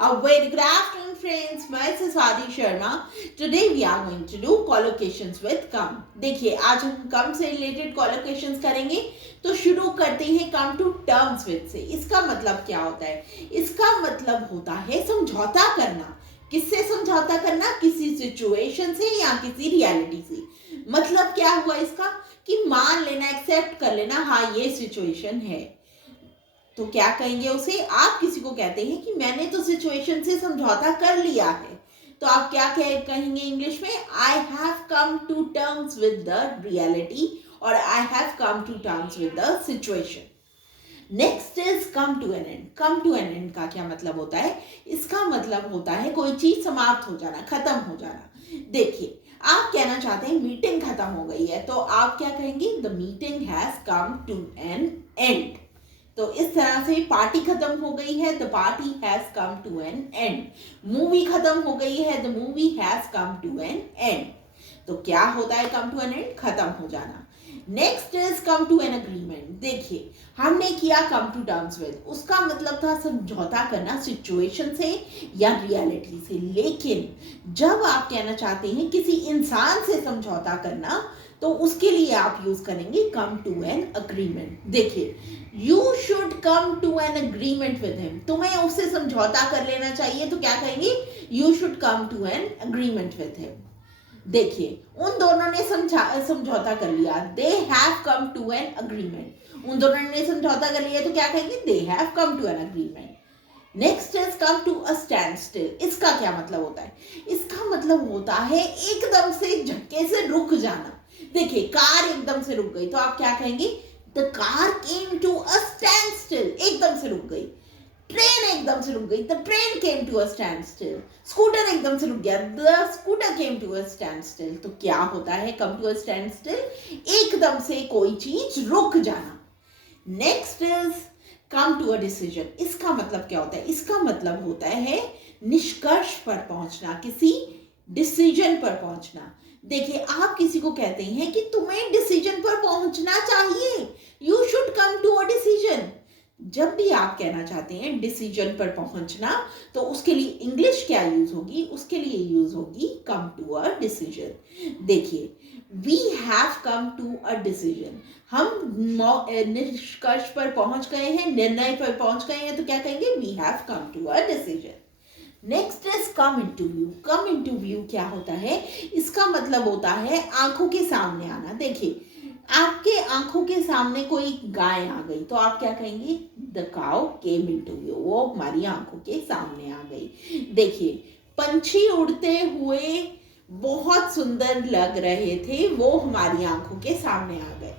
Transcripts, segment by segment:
A very good afternoon, friends. मैं से Swati Sharma. Today we are going to do collocations with come. देखिए आज हम come से related collocations करेंगे. तो शुरू करते हैं come to terms with से. इसका मतलब क्या होता है? इसका मतलब होता है समझौता करना. किससे समझौता करना? किसी सिचुएशन से या किसी रियलिटी से. मतलब क्या हुआ इसका? कि मान लेना, एक्सेप्ट कर लेना, हाँ ये सिचुएशन है. तो क्या कहेंगे उसे? आप किसी को कहते हैं कि मैंने तो सिचुएशन से समझौता कर लिया है. तो आप क्या कहेंगे इंग्लिश में? I have come to terms with the reality और I have come to terms with the situation. Next is come to an end. Come to an end का क्या मतलब होता है? इसका मतलब होता है कोई चीज समाप्त हो जाना, खत्म हो जाना. देखिए आप कहना चाहते हैं मीटिंग खत्म हो गई है, तो आप क्या कहेंगे? The meeting has come to an end. तो इस तरह से पार्टी खत्म हो गई है, the party has come to an end. Movie खत्म हो गई है, the movie has come to an end. तो क्या होता है कम टू एन एंड? खत्म हो जाना. Next is come to an agreement. देखिए हमने किया कम टू टर्म्स विद, उसका मतलब था समझौता करना सिचुएशन से या रियलिटी से. लेकिन जब आप कहना चाहते हैं किसी इंसान से समझौता करना, तो उसके लिए आप यूज करेंगे कम टू एन अग्रीमेंट. देखिए you should come to an agreement with him. तुम्हें उससे समझौता कर लेना चाहिए, तो क्या कहेंगे? You should come to an agreement with him. देखिए उन दोनों ने समझौता कर लिया, they have come to an agreement. उन दोनों ने समझौता कर लिया, तो क्या कहेंगे? They have come to an agreement. Next is come to a standstill. इसका क्या मतलब होता है? इसका मतलब होता है एकदम से झटके से रुक जाना. देखिए कार एकदम से रुक गई, तो आप क्या कहेंगे? The car came to a standstill. एकदम से रुक गई. ट्रेन एकदम से रुक गई, the train came to a standstill. Scooter एकदम से रुक गया, the scooter came to a standstill. तो क्या होता है come to a standstill? एकदम से कोई चीज रुक जाना. Next is come to a decision. इसका मतलब क्या होता है? इसका मतलब होता है निष्कर्ष पर पहुंचना, किसी डिसीजन पर पहुंचना. देखिए आप किसी को कहते हैं कि तुम्हें डिसीजन पर पहुंचना चाहिए, you should come to a decision. जब भी आप कहना चाहते हैं डिसीजन पर पहुंचना, तो उसके लिए इंग्लिश क्या यूज होगी? उसके लिए यूज होगी कम टू अ डिसीजन. देखिए we have come to a decision. हम निष्कर्ष पर पहुंच गए हैं, निर्णय पर पहुंच गए हैं, तो क्या कहेंगे? We have come to a decision. Next is come into view. Come into view क्या होता है? इसका मतलब होता है आंखों के सामने आना. देखिए आपके आंखों के सामने कोई गाय आ गई, तो आप क्या कहेंगे? The cow came into view. वो हमारी आंखों के सामने आ गई. देखिए पंछी उड़ते हुए बहुत सुंदर लग रहे थे, वो हमारी आंखों के सामने आ गए.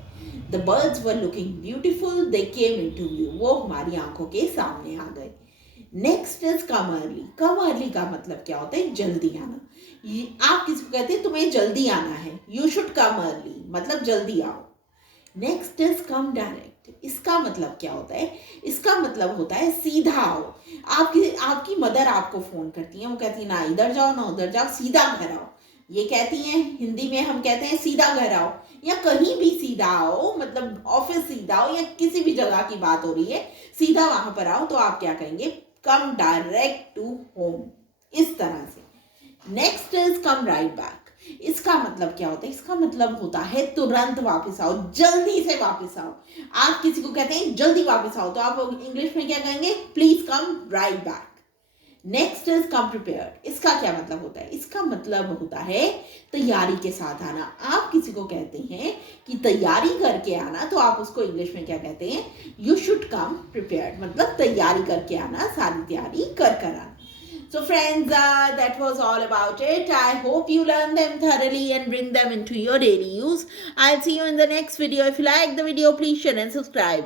The birds were looking beautiful, they came into view. वो हमारी आंखों के सामने आ गए. Next is come early. Come early का मतलब क्या होता है? जल्दी आना. आप किसी को कहते हैं तुम्हें जल्दी आना है, यू शुड कम अर्ली, मतलब जल्दी आओ. Next is come direct. इसका मतलब क्या होता है? इसका मतलब होता है सीधा आओ. आपकी मदर आपको फोन करती है, वो कहती है ना इधर जाओ ना उधर जाओ, सीधा घर आओ. ये कहती हैं, हिंदी में हम कहते हैं सीधा घर आओ, या कहीं भी सीधा आओ, मतलब ऑफिस सीधा आओ या किसी भी जगह की बात हो रही है, सीधा वहां पर आओ. तो आप क्या कहेंगे? कम डायरेक्ट टू होम. इस तरह से. Next is come right back. इसका मतलब क्या होता है? इसका मतलब होता है तुरंत वापस आओ, जल्दी से वापस आओ. आप किसी को कहते हैं जल्दी वापस आओ, तो आप इंग्लिश में क्या कहेंगे? Please come right back. Next is come prepared. इसका क्या मतलब होता है? इसका मतलब होता है तैयारी के साथ आना. आप किसी को कहते हैं कि तैयारी करके आना, तो आप उसको इंग्लिश में क्या कहते हैं? You should come prepared. मतलब तैयारी करके आना, सारी तैयारी कर आना. So friends, that was all about it. I hope you learn them thoroughly and bring them into your daily use. I'll see you in the next video. If you like the video, please share and subscribe.